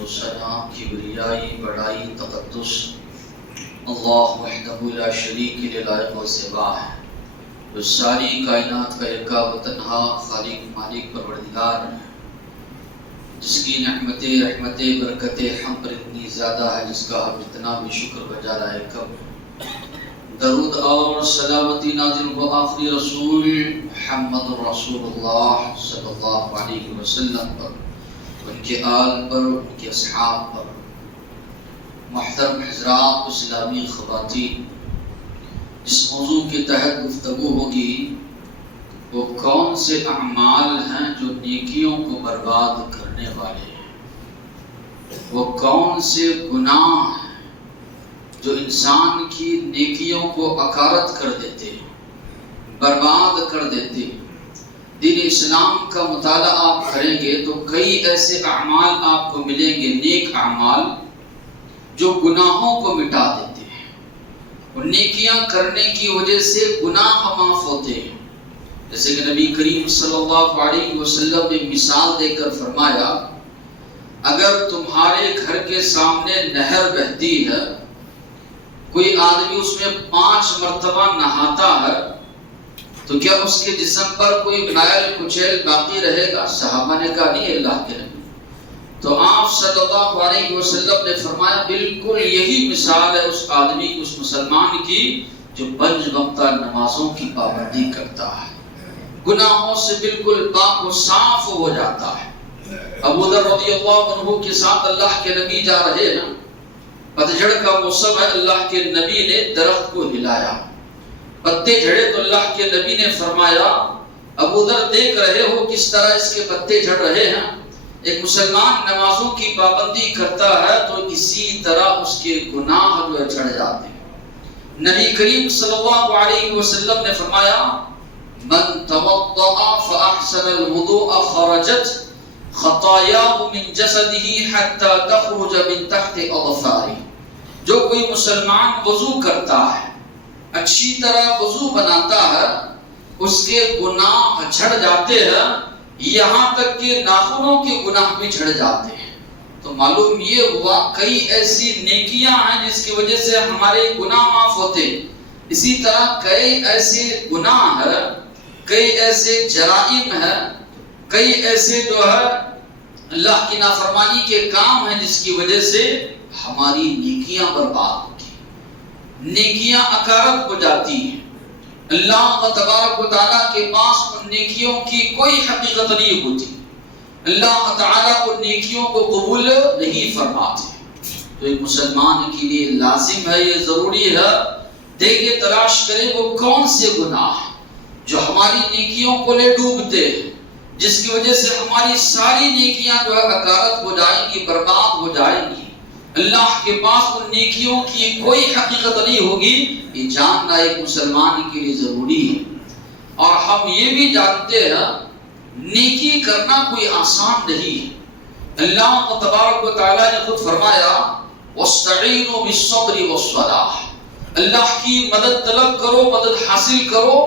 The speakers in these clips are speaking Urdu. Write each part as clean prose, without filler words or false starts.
و ثنا کبریائی بڑائی تقدس اللہ وحدہ لا شریک کے لائق و سوا ہے، جو ساری کائنات کا یکا و تنہا خالق مالک پروردگار ہے، جس کی نعمتیں رحمتیں برکتیں ہم پر اتنی زیادہ ہے جس کا ہم اتنا بھی شکر بجا رہا ہے کب۔ درود اور سلامتی نازل و آخری رسول محمد رسول اللہ صلی اللہ علیہ وسلم پر، ان کے آل پر، ان کے اصحاب پر۔ محترم حضرات اسلامی خواتین، اس موضوع کے تحت گفتگو ہوگی وہ کون سے اعمال ہیں جو نیکیوں کو برباد کرنے والے ہیں، وہ کون سے گناہ ہیں جو انسان کی نیکیوں کو اکارت کر دیتے ہیں، برباد کر دیتے ہیں۔ دین اسلام کا مطالعہ آپ کریں گے تو کئی ایسے اعمال آپ کو ملیں گے، نیک اعمال جو گناہوں کو مٹا دیتے ہیں، اور نیکیاں کرنے کی وجہ سے گناہ معاف ہوتے ہیں۔ جیسے کہ نبی کریم صلی اللہ علیہ وسلم نے مثال دے کر فرمایا، اگر تمہارے گھر کے سامنے نہر بہتی ہے، کوئی آدمی اس میں 5 مرتبہ نہاتا ہے تو کیا اس کے جسم پر کوئی گناہ کچیل باقی رہے گا؟ صحابہ نے کہا نہیں اللہ کے نبی۔ تو آپ صلی اللہ علیہ وسلم نے فرمایا بالکل یہی مثال ہے اس آدمی کی، اس مسلمان کی جو 5 وقتہ نمازوں کی پابندی کرتا ہے، گناہوں سے بالکل پاک و صاف ہو جاتا ہے۔ ابو ذر رضی اللہ عنہ کے ساتھ اللہ کے نبی جا رہے ہیں، پتجھڑ کا موسم ہے، اللہ کے نبی نے درخت کو ہلایا، پتے جھڑے تو اللہ کے نبی نے فرمایا ابو ذر دیکھ رہے ہو کس طرح اس کے پتے جھڑ رہے ہیں، ایک مسلمان نمازوں کی پابندی کرتا ہے تو اسی طرح اس کے گناہ جو جھڑ جاتے ہیں۔ نبی کریم صلی اللہ علیہ وسلم نے فرمایا من توضأ فأحسن الوضوء خرجت خطاياه من جسده حتى تخرج من تحت اظفاره۔ جو کوئی مسلمان وضو کرتا ہے، اچھی طرح وضو بناتا ہے، اس کے گناہ جھڑ جاتے ہیں، یہاں تک کہ ناخنوں کے گناہ بھی جھڑ جاتے ہیں۔ تو معلوم یہ ہوا کئی ایسی نیکیاں ہیں جس کی وجہ سے ہمارے گناہ معاف ہوتے ہیں۔ اسی طرح کئی ایسے گناہ ہیں، کئی ایسے جرائم ہیں، کئی ایسے جو ہے اللہ کی نافرمانی کے کام ہیں جس کی وجہ سے ہماری نیکیاں برباد ہوتی ہیں، نیکیاں اکارت ہو جاتی ہیں۔ اللہ تبارک و تعالیٰ کے پاس ان نیکیوں کی کوئی حقیقت نہیں ہوتی، اللہ تعالیٰ ان نیکیوں کو قبول نہیں فرماتے۔ تو ایک مسلمان کے لیے لازم ہے، یہ ضروری ہے، دیکھے تلاش کرے وہ کون سے گناہ ہیں جو ہماری نیکیوں کو لے ڈوبتے ہیں، جس کی وجہ سے ہماری ساری نیکیاں جو ہے اکارت ہو جائیں گی، برباد ہو جائیں گی۔ اللہ کے پاس ان نیکیوں کی کوئی حقیقت نہیں ہوگی، یہ جاننا ایک مسلمان کے لیے ضروری ہے۔ اور ہم یہ بھی جانتے ہیں نیکی کرنا کوئی آسان نہیں ہے۔ اللہ تبارک و تعالیٰ نے خود فرمایا وَاسْتَعِينُوا بِالصَّبْرِ وَالصَّلَاةِ، اللہ کی مدد طلب کرو، مدد حاصل کرو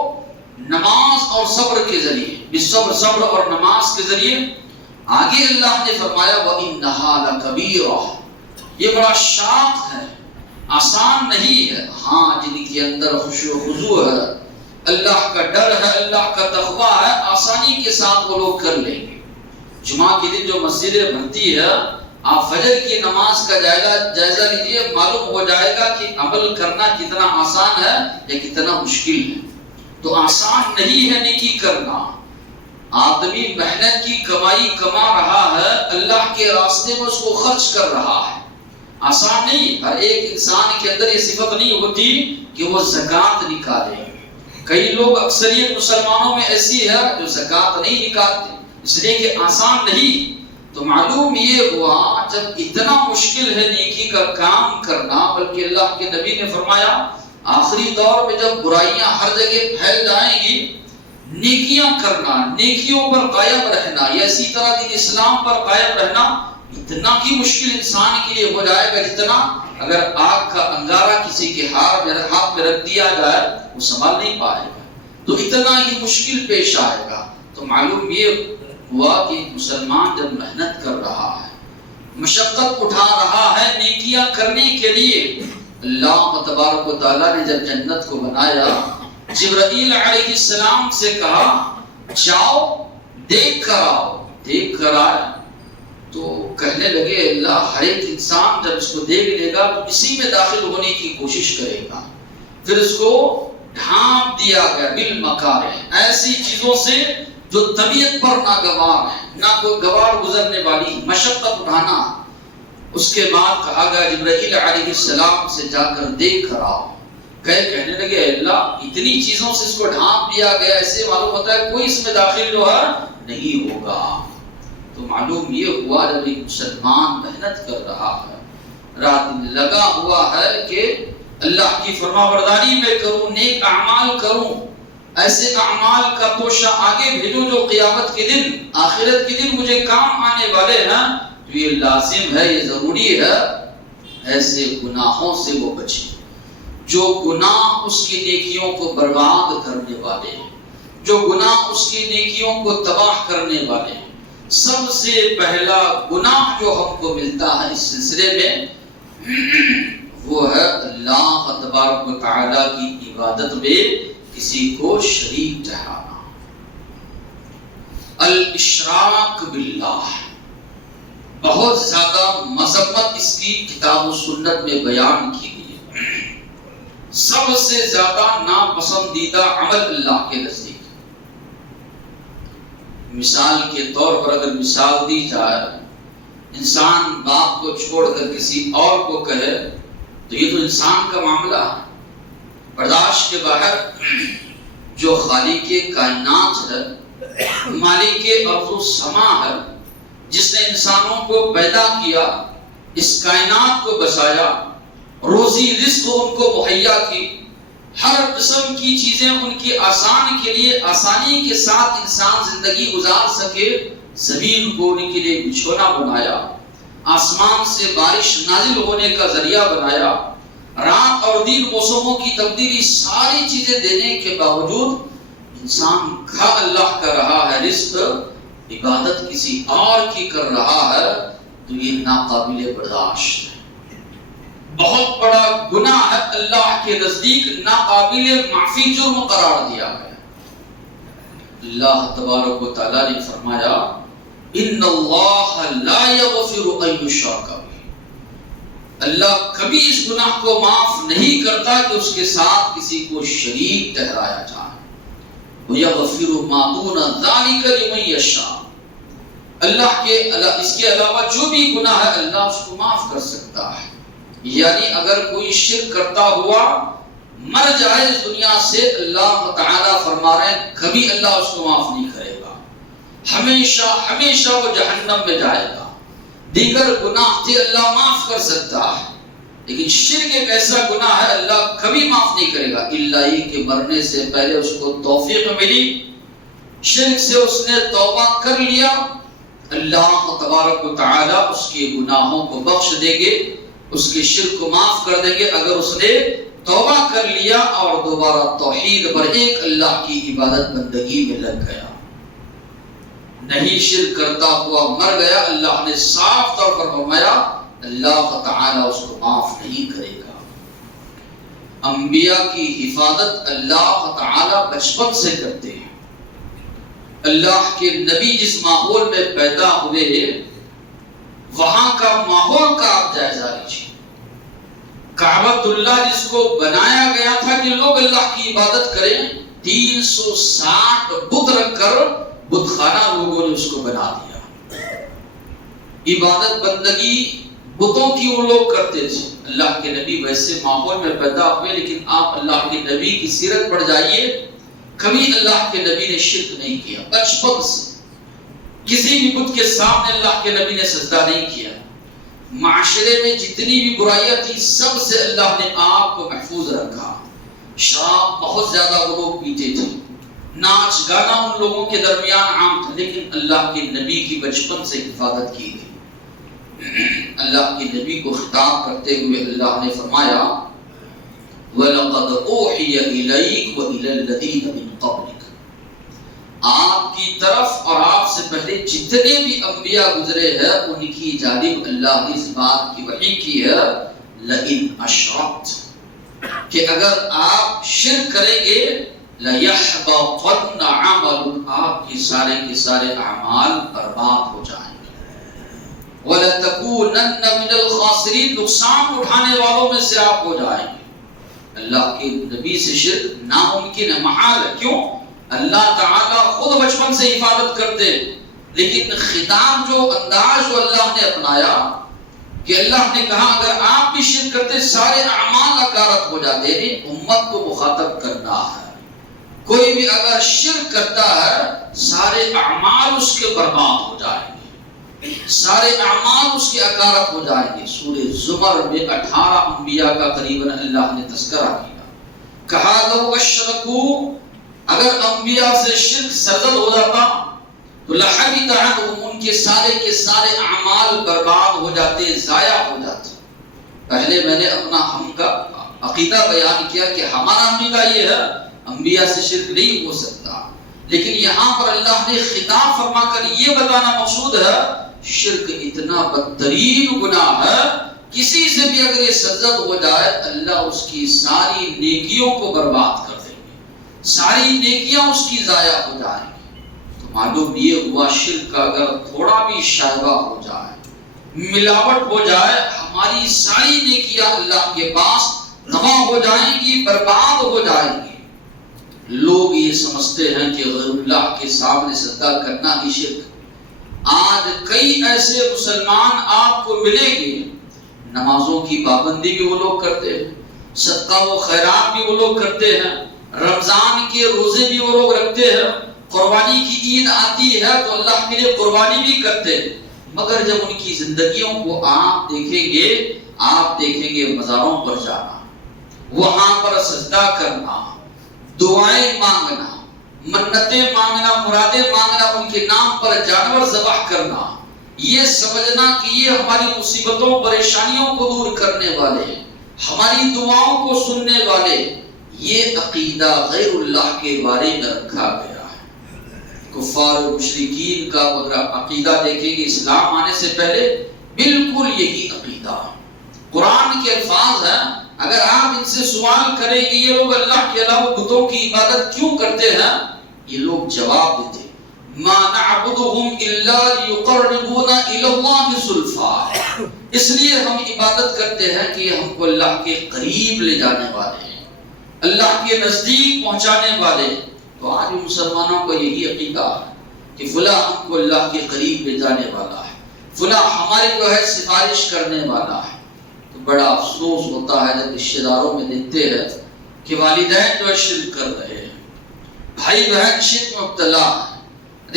نماز اور صبر کے ذریعے، بالصبر، صبر اور نماز کے ذریعے۔ آگے اللہ نے فرمایا وَإِنَّهَا لَكَبِيرَةٌ، یہ بڑا شاق ہے، آسان نہیں ہے۔ ہاں جن کے اندر خشوع و خضوع ہے، اللہ کا ڈر ہے، اللہ کا تقویٰ ہے، آسانی کے ساتھ وہ لوگ کر لیں گے۔ جمعہ کے دن جو مسجدیں بنتی ہے، آپ فجر کی نماز کا جائزہ لیجئے، معلوم ہو جائے گا کہ عمل کرنا کتنا آسان ہے یا کتنا مشکل ہے۔ تو آسان نہیں ہے نیکی کرنا، آدمی محنت کی کمائی کما رہا ہے، اللہ کے راستے میں اس کو خرچ کر رہا ہے، آسان نہیں۔ ہر ایک انسان کے اندر یہ صفت نہیں ہوتی کہ وہ زکوٰۃ نکالے۔ کئی لوگ، اکثریت مسلمانوں میں ایسی ہے جو زکوٰۃ نہیں نکالتے، اس لیے کہ آسان نہیں۔ تو معلوم یہ ہوا جب اتنا مشکل ہے نیکی کا کام کرنا، بلکہ اللہ کے نبی نے فرمایا آخری دور میں جب برائیاں ہر جگہ پھیل جائیں گی، نیکیاں کرنا، نیکیوں پر قائم رہنا، یا اسی طرح دین اسلام پر قائم رہنا اتنا ہی مشکل انسان کے لیے ہو جائے گا جتنا اگر آگ کا انگارہ کسی کے ہاتھ میں رکھ دیا جائے وہ سنبھال نہیں پائے گا، تو اتنا ہی مشکل پیش آئے گا۔ تو معلوم یہ ہوا کہ مسلمان جب محنت کر رہا ہے، مشقت اٹھا رہا ہے نیکیاں کرنے کے لیے. اللہ تبارک و تعالیٰ نے جب جنت کو بنایا جبرائیل علیہ السلام سے کہا جاؤ دیکھ کر آؤ. دیکھ کر آئے تو کہنے لگے اللہ ہر ایک انسان جب اس کو دیکھ لے گا تو اسی میں داخل ہونے کی کوشش کرے گا. پھر اس کو ڈھانپ دیا گیا بالمکارہ، ایسی چیزوں سے جو طبیعت پر ناگوار ہے، نہ کوئی گوار گزرنے والی، مشقت اٹھانا. اس کے بعد کہا گیا جبرائیل علیہ السلام سے جا کر دیکھ کر آؤ. کہنے لگے اللہ اتنی چیزوں سے اس کو ڈھانپ دیا گیا، ایسے معلوم ہوتا ہے کوئی اس میں داخل جو ہے نہیں ہوگا. تو معلوم یہ ہوا جب ایک مسلمان محنت کر رہا ہے، رات دن لگا ہوا ہے کہ اللہ کی فرما برداری میں کروں، نیک اعمال کروں، ایسے اعمال کا توشہ آگے بھیجو جو قیامت کے دن، آخرت کے دن مجھے کام آنے والے ہیں، تو یہ لازم ہے، یہ ضروری ہے ایسے گناہوں سے وہ بچے جو گناہ اس کی نیکیوں کو برباد کرنے والے ہیں، جو گناہ اس کی نیکیوں کو تباہ کرنے والے ہیں. سب سے پہلا گناہ جو ہم کو ملتا ہے اس سلسلے میں وہ ہے اللہ تبارک و تعالیٰ کی عبادت میں کسی کو شریک ٹھہرانا. الاشراک باللہ بہت زیادہ مذمت اس کی کتاب و سنت میں بیان کی گئی ہے. سب سے زیادہ ناپسندیدہ عمل اللہ کے نزدیک. مثال کے طور پر اگر مثال دی جائے، انسان باپ کو چھوڑ کر کسی اور کو کہے تو یہ تو انسان کا معاملہ ہے، برداشت کے باہر. جو خالق کائنات ہے، مالک ارض و سما ہے، جس نے انسانوں کو پیدا کیا، اس کائنات کو بسایا، روزی رزق ان کو مہیا کی، ہر قسم کی چیزیں ان کی آسان کے لیے آسانی کے ساتھ انسان زندگی گزار سکے. زمین کو ان کے لیے بچھونا بنایا، آسمان سے بارش نازل ہونے کا ذریعہ بنایا، رات اور دن موسموں کی تبدیلی، ساری چیزیں دینے کے باوجود انسان کھا اللہ کر رہا ہے، رزق عبادت کسی اور کی کر رہا ہے، تو یہ ناقابل برداشت ہے. بہت بڑا گناہ ہے، اللہ کے نزدیک ناقابل معافی جرم قرار دیا گیا. اللہ تبارک و تعالیٰ نے فرمایا ان اللہ لا یغفر ان یشرک بہ. اللہ کبھی اس گناہ کو معاف نہیں کرتا کہ اس کے ساتھ کسی کو شریک ٹھہرایا جائے. وَيَغْفِرُ مَا دُونَ ذَلِكَ لِمَن يَشَاءُ. اللہ کے اس کے علاوہ جو بھی گناہ ہے اللہ اس کو معاف کر سکتا ہے. یعنی اگر کوئی شرک کرتا ہوا مر جائے اس دنیا سے، اللہ تعالیٰ فرما رہے ہیں کبھی اللہ اس کو معاف نہیں کرے گا، ہمیشہ ہمیشہ وہ جہنم میں جائے گا. دیگر گناہ تھے اللہ معاف کر سکتا ہے، لیکن شرک ایک ایسا گناہ ہے اللہ کبھی معاف نہیں کرے گا، الا یہ کہ مرنے سے پہلے اس کو توفیق ملی، شرک سے اس نے توبہ کر لیا، اللہ تبارک و تعالی اس کے گناہوں کو بخش دیں گے، اس کے شرک کو معاف کر دیں گے اگر اس نے توبہ کر لیا اور دوبارہ توحید پر ایک اللہ کی عبادت بندگی میں لگ گیا. نہیں شرک کرتا ہوا مر گیا، اللہ نے صاف طور پر فرمایا اللہ تعالی اس کو معاف نہیں کرے گا. انبیاء کی حفاظت اللہ تعالی بچپن سے کرتے ہیں. اللہ کے نبی جس ماحول میں پیدا ہوئے وہاں کا ماحول کا آپ جائزہ لیجیے. کعبۃ اللہ جس کو بنایا گیا تھا کہ لوگ اللہ کی عبادت کریں، 360 بت رکھ کر بت خانہ لوگوں نے اس کو بنا دیا. عبادت بندگی بتوں کی وہ لوگ کرتے تھے. اللہ کے نبی ویسے ماحول میں پیدا ہوئے، لیکن آپ اللہ کے نبی کی سیرت پڑھ جائیے، کبھی اللہ کے نبی نے شرک نہیں کیا. بچپن سے کسی بھی بت کے سامنے اللہ کے نبی نے سجدہ نہیں کیا. معاشرے میں جتنی بھی برائیاں تھی سب سے اللہ نے آپ کو محفوظ رکھا. شراب بہت زیادہ وہ لوگ پیتے تھے، ناچ گانا ان لوگوں کے درمیان عام تھا، لیکن اللہ کے نبی کی بچپن سے حفاظت کی گئی. اللہ کے نبی کو خطاب کرتے ہوئے اللہ نے فرمایا وَلَقَدْ أُوحِيَ إِلَيْكَ وَإِلَى الَّذِينَ مِن قَبْلِكَ. آپ آپ کی طرف اور آپ سے پہلے جتنے بھی انبیاء گزرے ہیں ان کی جانب اللہ نے اس بات کی وحی کی ہے لئن اشرکت، کہ اگر آپ شرک کریں گے لَيَحْبَطَنَّ عَمَلُكَ، آپ کی سارے کے سارے اعمال برباد ہو جائیں گے، وَلَتَكُونَنَّ مِنَ الْخَاسِرِينَ، نقصان اٹھانے والوں میں سے آپ ہو جائیں گے۔ اللہ کے نبی سے شرک ناممکن ہے، محال ہے۔ کیوں؟ اللہ تعالیٰ خود بچپن سے حفاظت کرتے، لیکن خطاب جو انداز جو اللہ نے اپنایا کہ اللہ نے کہا اگر آپ بھی شرک کرتے سارے اعمال اکارت ہو جاتے، امت کو مخاطب کرنا ہے۔ کوئی بھی اگر شرک کرتا ہے سارے اعمال اس کے برباد ہو جائیں گے، سارے اعمال اس کے اکارت ہو جائیں گے۔ سورہ زمر میں 18 انبیاء کا قریباً اللہ نے تذکرہ کیا، کہا لو اشرکو، اگر انبیاء سے شرک سرزد ہو جاتا تو لحبط عنہم، ان کے سارے اعمال برباد ہو جاتے، ضائع ہو جاتے۔ پہلے میں نے اپنا ہم کا عقیدہ بیان کیا کہ ہمارا عقیدہ یہ ہے انبیاء سے شرک نہیں ہو سکتا، لیکن یہاں پر اللہ نے خطاب فرما کر یہ بتانا مقصود ہے شرک اتنا بدترین گناہ ہے، کسی سے بھی اگر یہ سرزد ہو جائے اللہ اس کی ساری نیکیوں کو برباد کر دیں گے، ساری نیکیاں اس کی ضائع ہو جائیں گی۔ تو معلوم یہ ہوا شرک کا اگر تھوڑا بھی شائبہ ہو جائے، ملاوٹ ہو جائے، ہماری ساری نیکیاں اللہ کے پاس تباہ ہو جائیں گی، برباد ہو جائیں گی۔ لوگ یہ سمجھتے ہیں کہ غیر اللہ کے سامنے سجدہ کرنا ہی شرک۔ آج کئی ایسے مسلمان آپ کو ملیں گے، نمازوں کی پابندی بھی وہ لوگ کرتے ہیں، صدقہ و خیرات بھی وہ لوگ کرتے ہیں، رمضان کے روزے بھی وہ لوگ رکھتے ہیں، قربانی کی عید آتی ہے تو اللہ کے لیے قربانی بھی کرتے ہیں، مگر جب ان کی زندگیوں کو آپ دیکھیں گے مزاروں پر جانا، وہاں پر سجدہ کرنا، دعائیں مانگنا، منتیں مانگنا، مرادیں مانگنا، ان کے نام پر جانور ذبح کرنا، یہ سمجھنا کہ یہ ہماری مصیبتوں پریشانیوں کو دور کرنے والے، ہماری دعاؤں کو سننے والے، یہ عقیدہ غیر اللہ کے بارے میں رکھا گیا ہے۔ کفار و مشرکین کا اگر عقیدہ دیکھیں گے اسلام آنے سے پہلے بالکل یہی عقیدہ۔ قرآن کے الفاظ ہیں، اگر آپ ان سے سوال کریں کہ یہ لوگ اللہ کے علاوہ بتوں کی عبادت کیوں کرتے ہیں، یہ لوگ جواب دیتے ما نعبدهم الا ليقربونا الى الله زلفى، اس لیے ہم عبادت کرتے ہیں کہ یہ ہم کو اللہ کے قریب لے جانے والے ہیں، اللہ کے نزدیک پہنچانے والے۔ تو آج مسلمانوں کا یہی عقیدہ ہے کہ فلاں ہم کو اللہ کے قریب لے جانے والا ہے، فلاں ہماری جو ہے سفارش کرنے والا ہے۔ تو بڑا افسوس ہوتا ہے جب رشتہ داروں میں دیکھتے ہیں کہ والدین جو ہے شرک کر رہے ہیں، بھائی بہن شرک میں مبتلا ہے،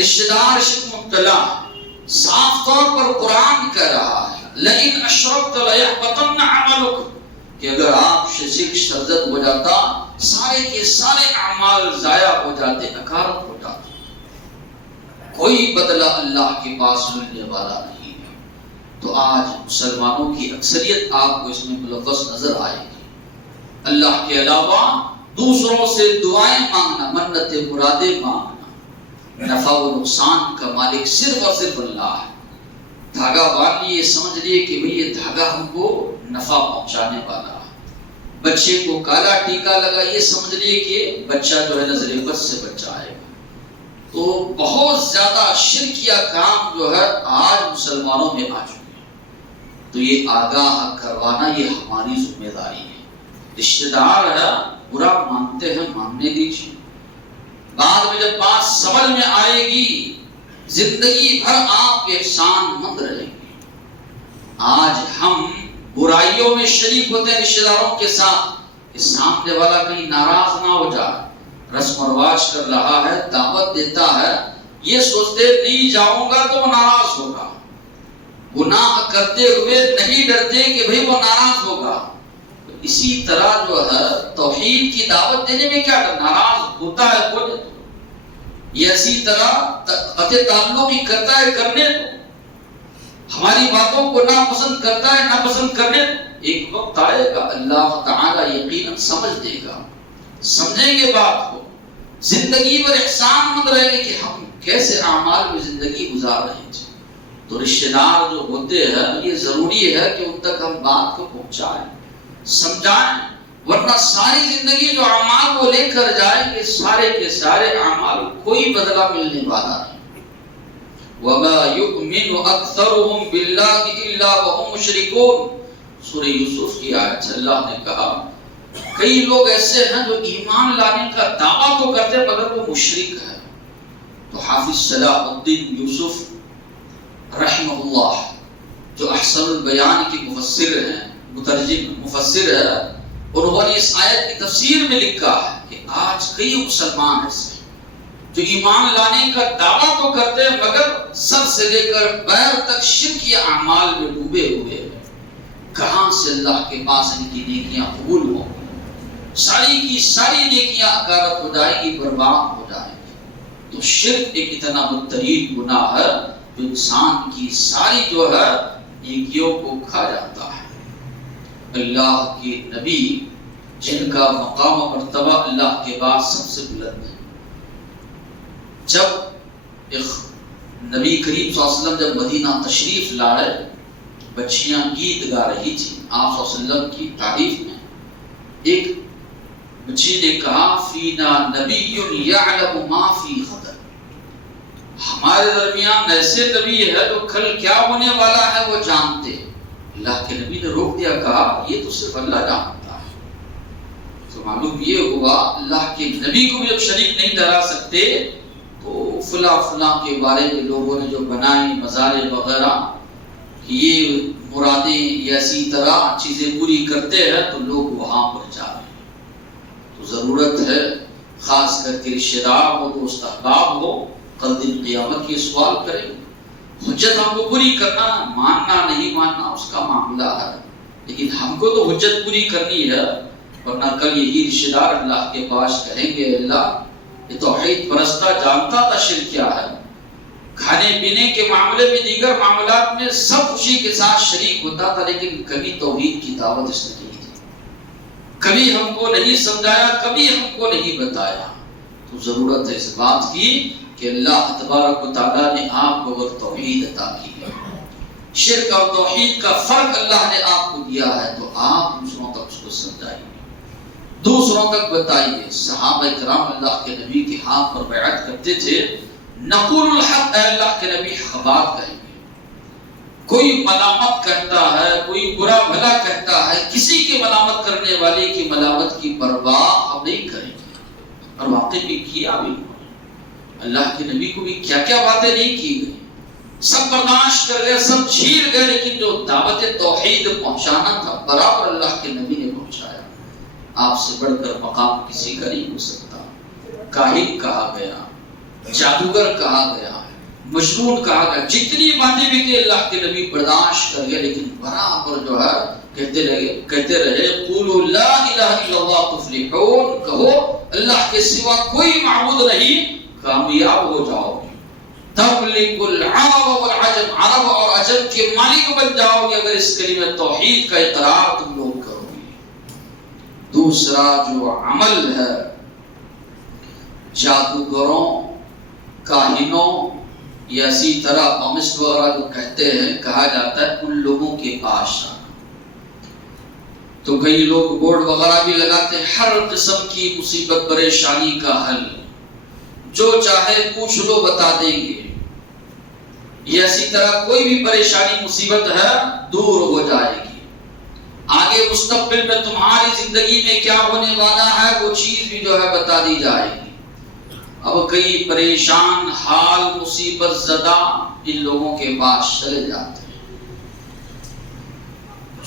رشتہ دار شرک میں مبتلا ہے۔ صاف طور پر قرآن کہہ رہا ہے لئن اشرکت لیحبطن عملک، کہ اگر آپ شرک سرزد ہو جاتا سارے کے سارے اعمال ضائع ہو جاتے، اکارت ہو جاتے، کوئی بدلہ اللہ کے پاس ملنے والا نہیں ہے۔ تو آج مسلمانوں کی اکثریت آپ کو اس میں ملوث نظر آئے گی، اللہ کے علاوہ دوسروں سے دعائیں مانگنا، منتیں مرادیں مانگنا، نفع و نقصان کا مالک صرف اور صرف اللہ ہے۔ دھاگا باندھ لیے، سمجھ لیے کہ بھئی یہ دھاگا ہم کو نفع پہنچانے والا ہے۔ بچے کو کالا ٹیکا لگا، یہ سمجھ لیے کہ بچہ جو ہے نظر بد سے بچ جائے گا۔ تو بہت زیادہ شرکیہ کام جو ہے آج مسلمانوں میں آ چکے ہیں۔ تو یہ آگاہ کروانا یہ ہماری ذمہ داری ہے۔ رشتہ دار ہے، برا مانتے ہیں، ماننے دیجیے، بعد میں جب بات سمجھ میں آئے گی زندگی بھر آپ احسان مند رہیں گے۔ آج ہم برائیوں میں شریک ہوتے ہیں رشتہ داروں کے ساتھ کہ سامنے والا کہیں ناراض نہ ہو جائے، رسم و رواج کر رہا ہے، دعوت دیتا ہے، یہ سوچتے نہیں جاؤں گا تو وہ ناراض ہوگا، گناہ کرتے ہوئے نہیں ڈرتے کہ بھئی وہ ناراض ہوگا۔ اسی طرح جو ہے توحید کی دعوت دینے میں کیا ڈر، ناراض ہوتا ہے بولے تو، یہ اسی طرح قطع تعلق ہی کرتا ہے کرنے تو، ہماری باتوں کو ناپسند کرتا ہے ناپسند کرنے تو، ایک وقت آئے گا اللہ تعالیٰ یقیناً سمجھ دے گا، سمجھیں گے بات کو، زندگی پر احسان مند رہیں گے کہ ہم کیسے اعمال میں زندگی گزار رہے تھے. تو رشتہ دار جو ہوتے ہیں یہ ضروری ہے کہ ان تک ہم بات کو پہنچائیں، سمجھائیں، ورنہ ساری زندگی جو اعمال کو لے کر جائیں گے سارے کے سارے اعمال کوئی بدلہ ملنے والا نہیں. وَمَا يُؤْمِنُ أَكْثَرُهُمْ بِاللَّهِ إِلَّا وَهُمْ مُشْرِكُونَ. سورہ یوسف کی آیت اللہ نے کہا کئی لوگ ایسے ہیں جو ایمان لانے کا دعویٰ تو کرتے ہیں مگر وہ مشرک ہے. تو حافظ صلاح الدین یوسف رحمہ اللہ جو احسن البیان کی مفسر ہیں، مترجم مفسر ہے، انہوں نے اس آیت کی تفسیر میں لکھا ہے کہ آج کئی مسلمان ایسے جو ایمان لانے کا دعویٰ تو کرتے ہیں مگر سر سے لے کر پیر تک شرک یا اعمال میں ڈوبے ہوئے ہیں. کہاں سے اللہ کے پاس ان کی نیکیاں قبول ہوں گی؟ ساری کی ساری نیکیاں اکارت ہو جائیں گی، برباد ہو جائیں گی. تو شرک ایک اتنا بدترین گناہ ہے جو انسان کی ساری جو ہے نیکیوں کو کھا جاتا ہے. اللہ کے نبی جن کا مقام و مرتبہ اللہ کے بعد سب سے بلند ہے، جب نبی کریم صلی اللہ علیہ وسلم جب مدینہ تشریف لائے بچیاں گیت گا رہی تھی آپ صلی اللہ علیہ وسلم کی تعریف میں. ایک بچی نے کہا فینا نبی یعلم ما فی غد. ہمارے درمیان ایسے نبی ہے جو کل کیا ہونے والا ہے وہ جانتے. اللہ کے نبی نے روک دیا، کہا یہ تو صرف اللہ جانتا ہے. تو معلوم یہ ہوا اللہ کے نبی کو بھی جب شریک نہیں ٹھہرا سکتے تو فلاں فلاں کے بارے میں لوگوں نے جو بنائی مزارے وغیرہ یہ مرادیں ایسی طرح چیزیں پوری کرتے ہیں تو لوگ وہاں پر جا رہے ہیں. تو ضرورت ہے خاص کر کے رشتہ دار ہو، دوست احباب ہو، کل دن قیامت یہ سوال کریں. حجت ہم کو پوری کرنا، ماننا نہیں ماننا اس کا معاملہ ہے، لیکن ہم کو تو حجت پوری کرنی ہے، ورنہ کل یہی رشتہ دار اللہ کے پاس کہیں گے اللہ یہ توحید پرستہ جانتا تھا شرک کیا ہے. کھانے پینے کے معاملے میں دیگر معاملات میں سب خوشی کے ساتھ شریک ہوتا تھا، لیکن کبھی توحید کی دعوت اس نے نہیں دی، کبھی ہم کو نہیں سمجھایا، کبھی ہم کو نہیں بتایا. تو ضرورت ہے اس بات کی کہ اللہ تبارک و تعالیٰ نے آپ کو اگر توحید عطا کی ہے، شرک اور توحید کا فرق اللہ نے آپ کو دیا ہے، تو آپ دوسروں تک اس کو سمجھائیے، دوسروں تک بتائیے. صحابہ کرام اللہ کے نبی کے ہاتھ پر بیعت کرتے تھے. نقول الحق، اے اللہ کے نبی حق بات کہیں گے. کوئی ملامت کرتا ہے، کوئی برا بھلا کہتا ہے، کسی کی ملامت کرنے والے کی ملامت کی پرواہ ہم نہیں کریں گے. اور واقعی بھی کیا بھی اللہ کے نبی کو بھی کیا کیا باتیں نہیں کی گئی، سب برداشت کر گئے، سب جھیل گئے، لیکن جو دعوت توحید پہنچانا تھا برابر اللہ کے نبی نے پہنچایا. آپ سے بڑھ کر مقام کسی کا نہیں ہو سکتا. کاہن کہا گیا، جادوگر کہا گیا، مجنون کہا گیا، جتنی باتیں بھی کہ اللہ کے نبی برداشت کر گئے، لیکن برابر جو ہے کہتے رہے قولوا لا الہ الا اللہ تفلحون، کہو اللہ کے سوا کوئی معبود نہیں، کامیاب ہو جاؤ گے. تملک العرب والعجم، عرب اور عجم کے مالک بن جاؤ گے اگر اس کلمہ توحید کا اقرار تم لوگ کرو گے. دوسرا جو عمل ہے جادوگروں، کاہنوں یا اسی طرح پامسٹ وغیرہ جو کہتے ہیں، کہا جاتا ہے ان لوگوں کے پاس جانا. تو کئی لوگ بورڈ وغیرہ بھی لگاتے ہیں ہر قسم کی مصیبت پریشانی کا حل، جو چاہے پوچھ لو بتا دیں گے. یہ اسی طرح کوئی بھی پریشانی مصیبت ہے دور ہو جائے گی. آگے مستقبل میں تمہاری زندگی میں کیا ہونے والا ہے وہ چیز بھی جو ہے بتا دی جائے گی. اب کئی پریشان حال مصیبت زدہ ان لوگوں کے پاس چلے جاتے ہیں.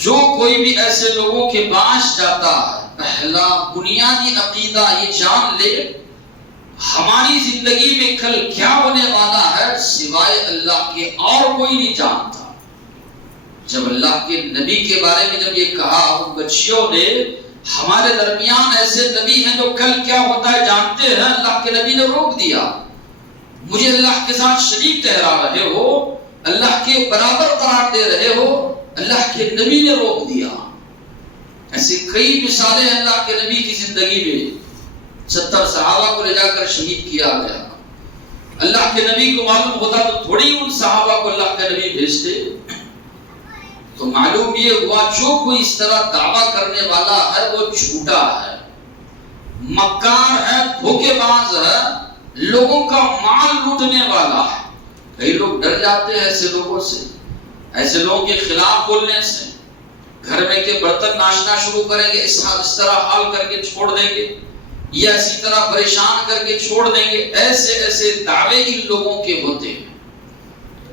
جو کوئی بھی ایسے لوگوں کے پاس جاتا ہے پہلا بنیادی عقیدہ یہ جان لے ہماری زندگی میں کل کیا ہونے والا ہے سوائے اللہ کے اور کوئی نہیں جانتا. جب اللہ کے نبی کے بارے میں جب یہ کہا ان بچیوں نے ہمارے درمیان ایسے نبی ہیں جو کل کیا ہوتا ہے جانتے ہیں، اللہ کے نبی نے روک دیا. مجھے اللہ کے ساتھ شریک ٹھہرا رہے ہو، اللہ کے برابر قرار دے رہے ہو، اللہ کے نبی نے روک دیا. ایسی کئی مثالیں اللہ کے نبی کی زندگی میں 70 صحابہ کو لے جا کر شہید کیا گیا. اللہ کے نبی کو معلوم ہوتا تو تھوڑی ان صحابہ کو اللہ کے نبی بھیجتے. تو معلوم یہ ہوا جو کوئی اس طرح دعویٰ کرنے والا ہے وہ جھوٹا ہے، مکار ہے، دھوکے باز ہے، لوگوں کا مال لوٹنے والا ہے. کئی لوگ ڈر جاتے ہیں ایسے لوگوں سے، ایسے لوگوں کے خلاف بولنے سے. گھر میں کے برتن ناشنا شروع کریں گے، اس طرح حال کر کے چھوڑ دیں گے، یا اسی طرح پریشان کر کے چھوڑ دیں گے. ایسے ایسے دعوے ان لوگوں کے ہوتے ہیں.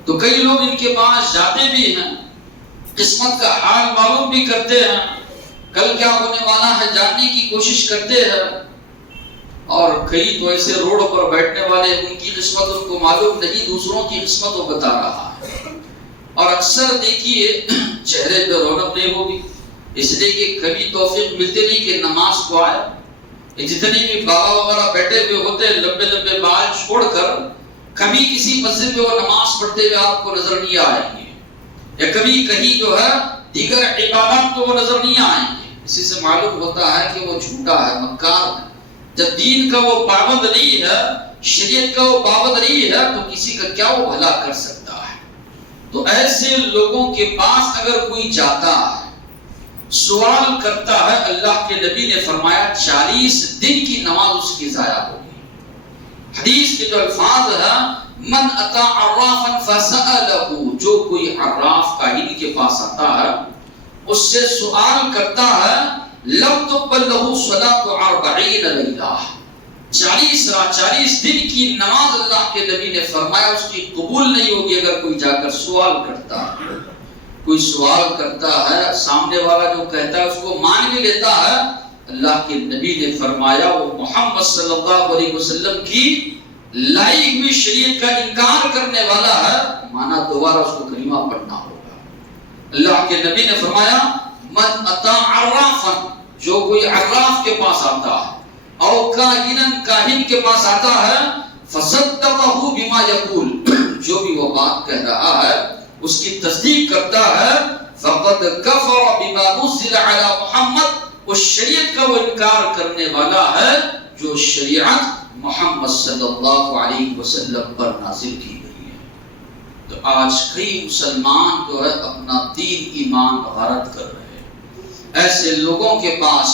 تو کئی لوگ ان کے پاس جاتے بھی ہیں، قسمت کا حال معلوم بھی کرتے ہیں، کل کیا ہونے والا ہے جاننے کی کوشش کرتے ہیں. اور کئی تو ایسے روڈ پر بیٹھنے والے، ان کی قسمت ان کو معلوم نہیں، دوسروں کی قسمت وہ بتا رہا ہے. اور اکثر دیکھیے چہرے پہ رونق نہیں ہوگی، اس لیے کہ کبھی توفیق ملتے نہیں کہ نماز کو آئے. جتنے بھی بابا وغیرہ بیٹھے ہوئے ہوتے ہیں لمبے لمبے بال چھوڑ کر، کبھی کسی مسجد میں وہ نماز پڑھتے ہوئے آپ کو نظر نہیں آئیں گے، یا کبھی کہیں جو ہے دیگر عبادات میں وہ نظر نہیں آئیں گے. اسی سے معلوم ہوتا ہے کہ وہ جھوٹا ہے، مکار ہے. جب دین کا وہ پابند نہیں ہے، شریعت کا وہ پابند نہیں ہے، تو کسی کا کیا وہ بھلا کر سکتا ہے. تو ایسے لوگوں کے پاس اگر کوئی جاتا ہے، سوال کرتا ہے، اللہ کے نبی نے فرمایا 40 دن کی نماز اس کی ضائع ہوگی. حدیث کے جو الفاظ ہیں، من اتا عرافا فسألہ، جو کوئی عراف کاہن کے پاس آتا ہے، اس سے سوال کرتا ہے، لم تقبل له صلاة 40 لیلہ، 40 دن کی نماز اللہ کے نبی نے فرمایا اس کی قبول نہیں ہوگی اگر کوئی جا کر سوال کرتا ہے. کوئی سوال کرتا ہے، سامنے والا جو کہتا ہے اس کو مان بھی لیتا ہے. اللہ کے نبی نے فرمایا وہ محمد صلی اللہ علیہ وسلم کی لائی ہوئی شریعت کا انکار کرنے والا ہے، مانا دوبارہ اس کو کلمہ پڑھنا ہوگا. اللہ کے نبی نے فرمایا من اتا عرافا، جو کوئی عراف کے پاس آتا ہے، او کاہنن، کاہن کے پاس آتا ہے، فصدقہ بما یقول، جو بھی وہ بات کہہ رہا ہے اس کی تصدیق کرتا ہے، فقد کفر بما نزل علی محمد، اس شریعت کا وہ انکار کرنے والا ہے جو شریعت محمد صلی اللہ علیہ وسلم پر نازل کی گئی ہے. تو آج کئی مسلمان جو ہے اپنا دین ایمان غارت کر رہے ہیں. ایسے لوگوں کے پاس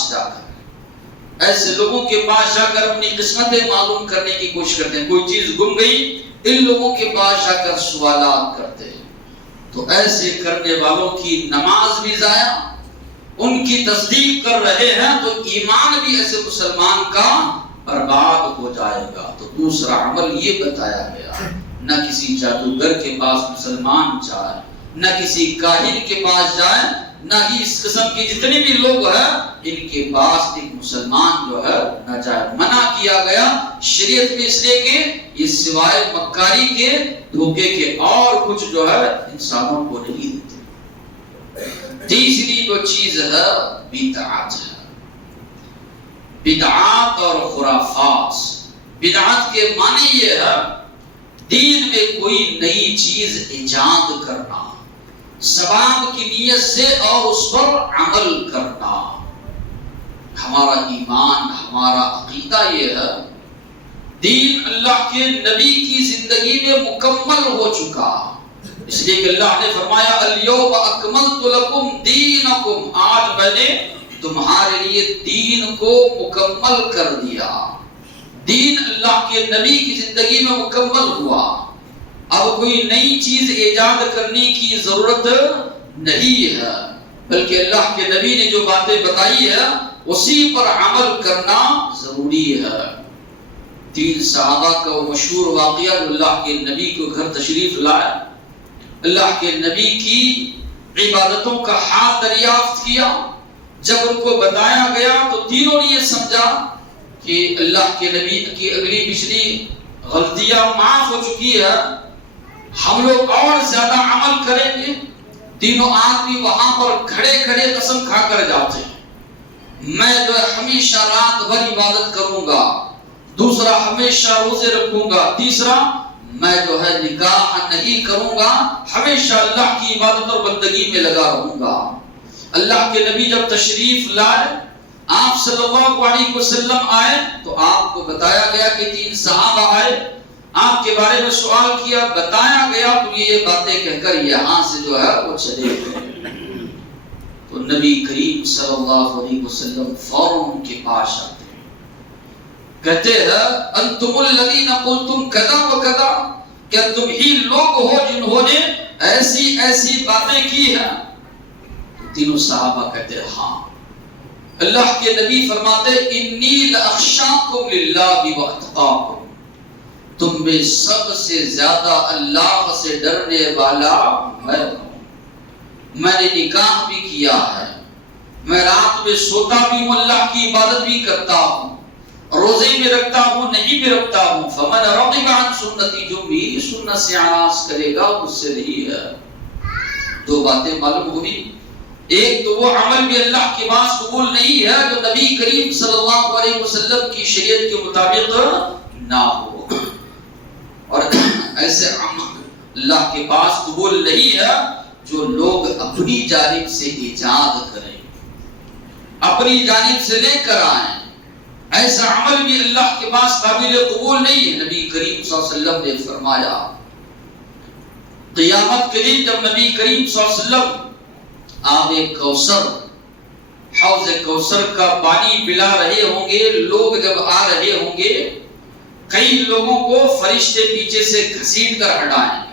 جا کر اپنی قسمتیں معلوم کرنے کی کوشش کرتے ہیں. کوئی چیز گم گئی، ان لوگوں کے پاس جا کر سوالات کرتے ہیں. تو ایسے کرنے والوں کی نماز بھی ضائع، ان کی تصدیق کر رہے ہیں تو ایمان بھی ایسے مسلمان کا برباد ہو جائے گا. تو دوسرا عمل یہ بتایا گیا، نہ کسی جادوگر کے پاس مسلمان جائے، نہ کسی کاہن کے پاس جائے، نہ ہی اس قسم کے جتنے بھی لوگ ہیں ان کے پاس ایک مسلمان جو ہے نہ جائے. منع کیا گیا شریعت میں، اس لیے کہ یہ سوائے مکاری کے، دھوکے کے اور کچھ جو ہے انسانوں کو نہیں دیتے. تیسری جو چیز ہے بدعات ہے. بدعات اور خرافات. بدعات کے معنی یہ ہے دین میں کوئی نئی چیز ایجاد کرنا، ثواب کی نیت سے اور اس پر عمل کرنا. ہمارا ایمان، ہمارا عقیدہ یہ ہے دین اللہ کے نبی کی زندگی میں مکمل ہو چکا. اس لیے کہ اللہ نے فرمایا الیوم اکملت لکم دینکم، آج میں نے تمہارے لیے دین کو مکمل کر دیا. دین اللہ کے نبی کی زندگی میں مکمل ہوا. اب کوئی نئی چیز ایجاد کرنے کی ضرورت نہیں ہے، بلکہ اللہ کے نبی نے جو باتیں بتائی ہے اسی پر عمل کرنا ضروری ہے. 3 صحابہ کا وہ مشہور واقعہ جو اللہ کے نبی کو گھر تشریف لائے، اللہ کے نبی کی عبادتوں کا حال دریافت کیا. جب ان کو بتایا گیا تو تینوں نے یہ سمجھا کہ اللہ کے نبی کی اگلی پچھلی غلطیاں معاف ہو چکی ہے، ہم لوگ اور زیادہ عمل کریں گے. تینوں آدمی وہاں پر کھڑے کھڑے قسم کھا کر جاتے ہیں، میں جو ہمیشہ رات بھر عبادت کروں گا، دوسرا ہمیشہ روزے رکھوں گا، تیسرا میں جو ہے نکاح نہیں کروں گا، ہمیشہ اللہ کی عبادت اور بندگی میں لگا رہوں گا. اللہ کے نبی جب تشریف لائے، آپ صلی اللہ علیہ وسلم آئے تو آپ کو بتایا گیا کہ 3 صحابہ آئے. آپ کے بارے میں سوال کیا، بتایا گیا تو یہ باتیں کہہ کر یہاں سے جو ہے وہ چلے گئے۔ تو نبی کریم صلی اللہ علیہ وسلم فوراً ان کے پاس آتے ہیں، کہتے ہیں انتم الذین قلتم کذا و کذا، کیا تم ہی لوگ ہو جنہوں نے ایسی ایسی باتیں کی ہیں؟ تینوں صحابہ کہتے ہیں ہاں۔ اللہ کے نبی فرماتے انی لاخشاکم للہ واتقاکم، تم میں سب سے زیادہ اللہ سے ڈرنے والا میں ہوں۔ میں نے نکاح بھی کیا ہے، میں رات میں سوتا بھی ہوں، اللہ کی عبادت بھی کرتا ہوں، روزے بھی رکھتا ہوں، نہیں بھی رکھتا ہوں۔ فمن رغب عن سنتی، جو میری سنت سے آراز کرے گا اس سے نہیں ہے۔ دو باتیں معلوم ہوئی، ایک تو وہ عمل بھی اللہ کے پاس قبول نہیں ہے جو نبی کریم صلی اللہ علیہ وسلم کی شریعت کے مطابق نہ ہو، اور ایسے عمل اللہ کے پاس قبول نہیں ہے جو لوگ اپنی جانب سے ایجاد کریں، اپنی جانب سے لے کر آئیں۔ ایسا عمل بھی اللہ کے پاس قابل قبول نہیں ہے۔ نبی کریم صلی اللہ علیہ وسلم نے فرمایا قیامت کے دن جب نبی کریم صلی اللہ علیہ وسلم آب کوثر، حوض کوثر کا پانی پلا رہے ہوں گے، لوگ جب آ رہے ہوں گے، کئی لوگوں کو فرشتے پیچھے سے گھسیٹ کر ہٹائیں گے۔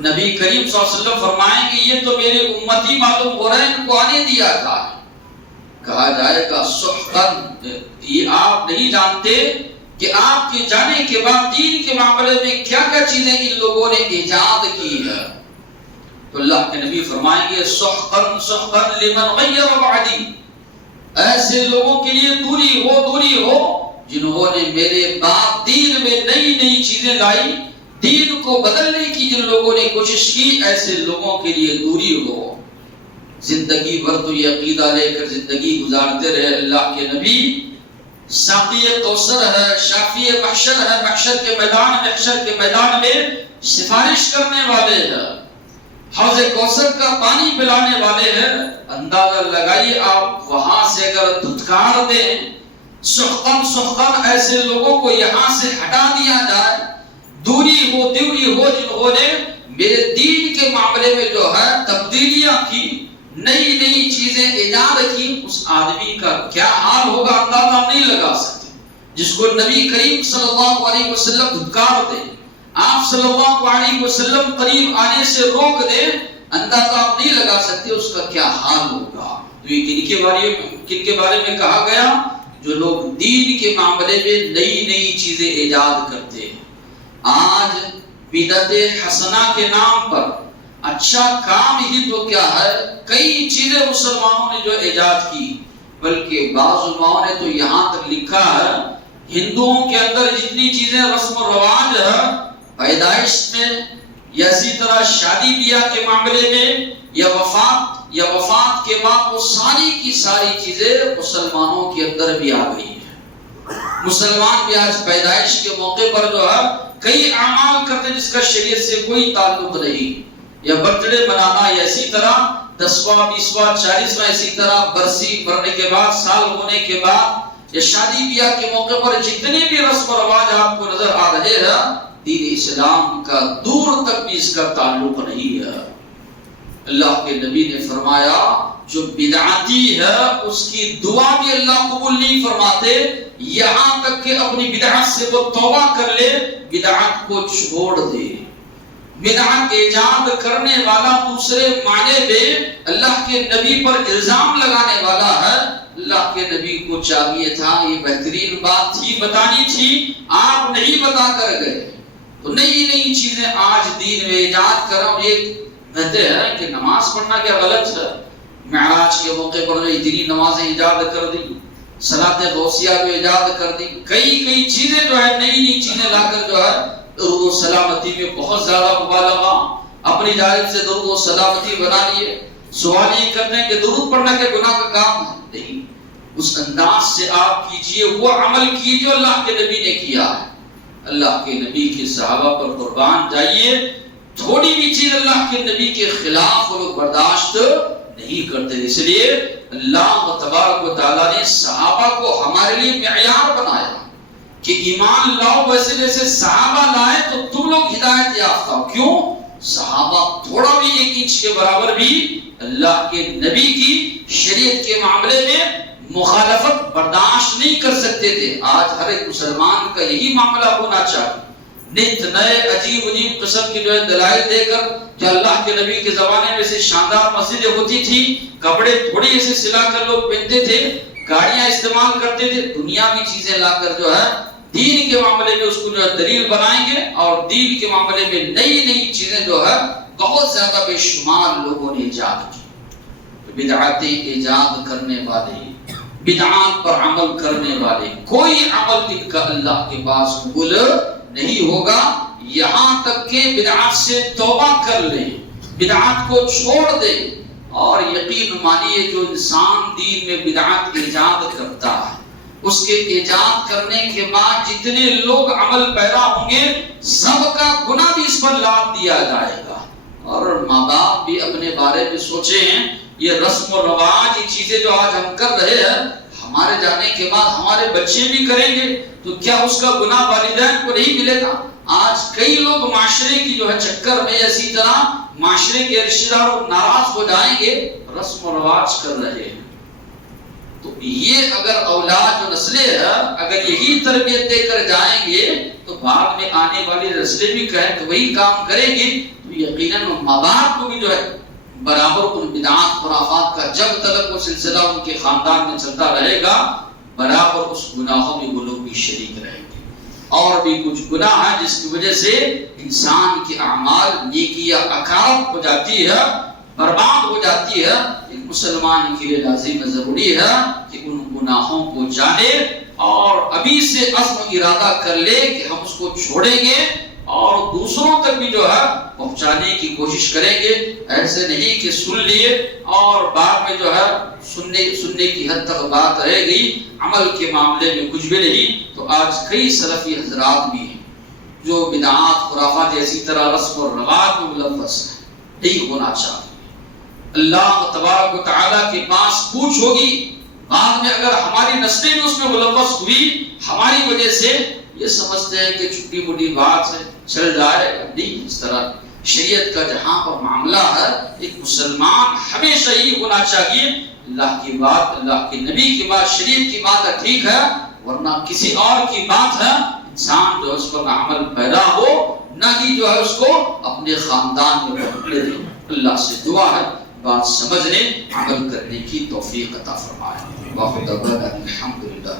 نبی کریم صلی اللہ علیہ وسلم فرمائیں گے یہ تو میرے امتی معلوم ہو رہے ہیں، ان کو آنے دیا تھا۔ کہا جائے گا سحقاً، یہ آپ نہیں جانتے کہ آپ کے جانے کے بعد دین کے معاملے میں کیا کیا چیزیں ان لوگوں نے ایجاد کی ہے۔ تو اللہ کے نبی فرمائیں گے سحقاً سحقاً لمن غیر بعدی، ایسے لوگوں کے لیے دوری ہو جنہوں نے میرے بعد دین میں نئی نئی چیزیں لائی، دین کو بدلنے کی جن لوگوں نے کوشش کی، ایسے لوگوں کے لیے دوری ہو۔ زندگی بھر تو یہ عقیدہ لے کر زندگی گزارتے رہے اللہ کے نبی ساقی کوثر ہے، شافی محشر ہے، محشر کے میدان میں سفارش کرنے والے ہیں، حوض کوثر کا پانی پلانے والے ہیں۔ اندازہ لگائیے آپ وہاں سے اگر دھتکار دیں سحقاً سحقاً، ایسے لوگوں کو یہاں سے ہٹا دیا جائے، دوری ہو جنہوں نے میرے دین کے معاملے میں جو ہے تبدیلیاں کی، نئی نئی چیزیں ایجاد کی، اس آدمی کا کیا حال ہوگا اندازہ نہیں لگا سکتے۔ جس کو نبی کریم صلی اللہ علیہ وسلم دھتکار دے، آپ صلی اللہ علیہ وسلم قریب آنے سے روک دے، اندازہ آپ نہیں لگا سکتے اس کا کیا حال ہوگا۔ تو یہ کن کے بارے میں کہا گیا؟ جو لوگ دین کے معاملے میں نئی نئی چیزیں ایجاد کرتے ہیں۔ آج بدعت حسنہ کے نام پر اچھا کام ہی تو کیا ہے، کئی چیزیں مسلمانوں نے جو ایجاد کی، بلکہ بعض علماء نے تو یہاں تک لکھا ہے ہندوؤں کے اندر جتنی چیزیں رسم و رواج ہے پیدائش میں، یا اسی طرح شادی بیاہ کے معاملے میں، یا وفات کے بعد، وہ ساری کی ساری چیزیں مسلمانوں کے اندر بھی آ گئی ہیں۔ مسلمان بھی آج پیدائش کے موقع پر جو ہے کئی اعمال کرتے جس کا شریعت سے کوئی تعلق نہیں، یا برتھ ڈے منانا، یا اسی طرح 10واں 20واں 40واں، اسی طرح برسی بھرنے کے بعد، سال ہونے کے بعد، یا شادی بیاہ کے موقع پر جتنے بھی رسم و رواج آپ کو نظر آ رہے ہیں، دین اسلام کا دور تک بھی اس کا تعلق نہیں ہے۔ اللہ کے نبی نے فرمایا جو بدعتی ہے اس کی دعا بھی اللہ قبول نہیں فرماتے، یہاں تک کہ اپنی بدعت سے وہ توبہ کر لے، بدعت کو چھوڑ دے۔ بدعت ایجاد کرنے والا دوسرے معنی میں اللہ کے نبی پر الزام لگانے والا ہے۔ اللہ کے نبی کو چاہیے تھا، یہ بہترین بات تھی، بتانی تھی، آپ نہیں بتا کر گئے۔ تو نئی نئی چیزیں آج دین میں ایجاد کر رہا ہوں۔ یہ کہتے ہیں کہ نماز پڑھنا کیا غلط ہے؟ معراج کے موقع پر جو اتنی نمازیں ایجاد کر دی، صلاۃ غوثیہ کو ایجاد کر دی، کئی چیزیں جو ہے نئی نئی چیزیں لا کر جو ہے درود و سلامتی میں بہت زیادہ مبالغہ، اپنی جانب سے درود و سلامتی بنا لیے۔ سوال یہ کرتے ہیں کہ درود پڑھنا کیا گناہ کا کام ہے؟ نہیں، اس انداز سے آپ کیجئے، وہ عمل کیجئے جو اللہ کے نبی نے کیا ہے۔ اللہ کے نبی کے صحابہ پر قربان جائیے، تھوڑی بھی چیز اللہ کے نبی کے خلاف وہ برداشت نہیں کرتے۔ اس لیے اللہ تبارک و تعالیٰ نے صحابہ کو ہمارے لیے معیار بنایا کہ ایمان لاؤ ویسے جیسے صحابہ لائے تو تم لوگ ہدایت یافتہ ہو. کیوں؟ صحابہ تھوڑا بھی 1 انچ کے برابر بھی اللہ کے نبی کی شریعت کے معاملے میں مخالفت برداشت نہیں کر سکتے تھے. آج ہر ایک مسلمان کا یہی معاملہ ہونا چاہیے. نت نئے عجیب قسم کی دلائل دے کر کہ اللہ کے نبی کے زمانے میں سے شاندار مسجدیں ہوتی تھی, کپڑے تھوڑی ایسے سلا کر لوگ پہنتے تھے, گاڑیاں استعمال کرتے تھے, دنیاوی چیزیں لا کر جو ہے دین کے معاملے میں اس کو جو ہے دلیل بنائیں گے, اور دین کے معاملے میں نئی نئی چیزیں جو ہے بہت زیادہ بے شمار لوگوں نے ایجاد کی. بدعتیں ایجاد کرنے والے, بدعات پر عمل کرنے والے, کوئی عمل ان کا اللہ کے پاس قبول نہیں ہوگا یہاں تک کہ بدعات سے توبہ کر لیں, بدعات کو چھوڑ دیں. اور یقین مانیے جو انسان دین میں بدعات ایجاد کرتا ہے, اس کے ایجاد کرنے کے بعد جتنے لوگ عمل پیرا ہوں گے سب کا گناہ بھی اس پر لاد دیا جائے گا. اور ماں باپ بھی اپنے بارے میں سوچے ہیں, یہ رسم و رواج, یہ چیزیں جو آج ہم کر رہے ہیں, ہمارے جانے کے بعد ہمارے بچے بھی کریں گے تو کیا اس کا گناہ والدین کو نہیں ملے گا؟ آج کئی لوگ معاشرے کی جو ہے چکر میں اسی طرح معاشرے کے رشتہ دار ناراض ہو جائیں گے, رسم و رواج کر رہے ہیں. تو یہ اگر اولاد جو نسلیں ہیں اگر یہی تربیت دے کر جائیں گے تو بعد میں آنے والی نسلیں بھی کہیں تو وہی کام کریں گے, تو یقیناً ماں باپ کو بھی جو ہے برابر ان بدعات خرافات کا جب تک وہ سلسلہ ان کے خاندان میں چلتا رہے گا برابر اس گناہوں میں وہ لوگ بھی شریک رہیں گے. اور بھی کچھ گناہ ہیں جس کی وجہ سے انسان کے اعمال نیکیاں اکارت ہو جاتی ہے, برباد ہو جاتی ہے. ایک مسلمان کے لیے لازم ضروری ہے کہ ان گناہوں کو جانے اور ابھی سے عزم ارادہ کر لے کہ ہم اس کو چھوڑیں گے اور دوسروں تک بھی جو ہے پہنچانے کی کوشش کریں گے. ایسے نہیں کہ سن لیے اور بعد میں جو ہے سننے کی حد تک بات رہ گئی, عمل کے معاملے میں کچھ بھی نہیں. تو آج کئی سلفی حضرات بھی ہیں جو بدعات خرافات اسی طرح رسم و رواج میں ملوث ہیں. نہیں ہونا چاہیے. اللہ تبارک و تعالیٰ کے پاس پوچھ ہوگی بعد میں اگر ہماری نسلیں بھی اس میں ملوث ہوئی ہماری وجہ سے, یہ سمجھتے ہیں کہ چھوٹی موٹی بات سے چل جائے. نہیں, اس طرح شریعت کا جہاں پر معاملہ ہے ایک مسلمان ہمیشہ یہ ہونا چاہیے اللہ کی بات, اللہ کے نبی کی بات, شریعت کی بات ہے ٹھیک ہے, ورنہ کسی اور کی بات ہے انسان جو اس پر عمل پیدا ہو نہ ہی جو ہے اس کو اپنے خاندان میں پکڑے دے. اللہ سے دعا ہے بات سمجھنے عمل کرنے کی توفیق عطا فرمائے. واخر دعوانا الحمدللہ.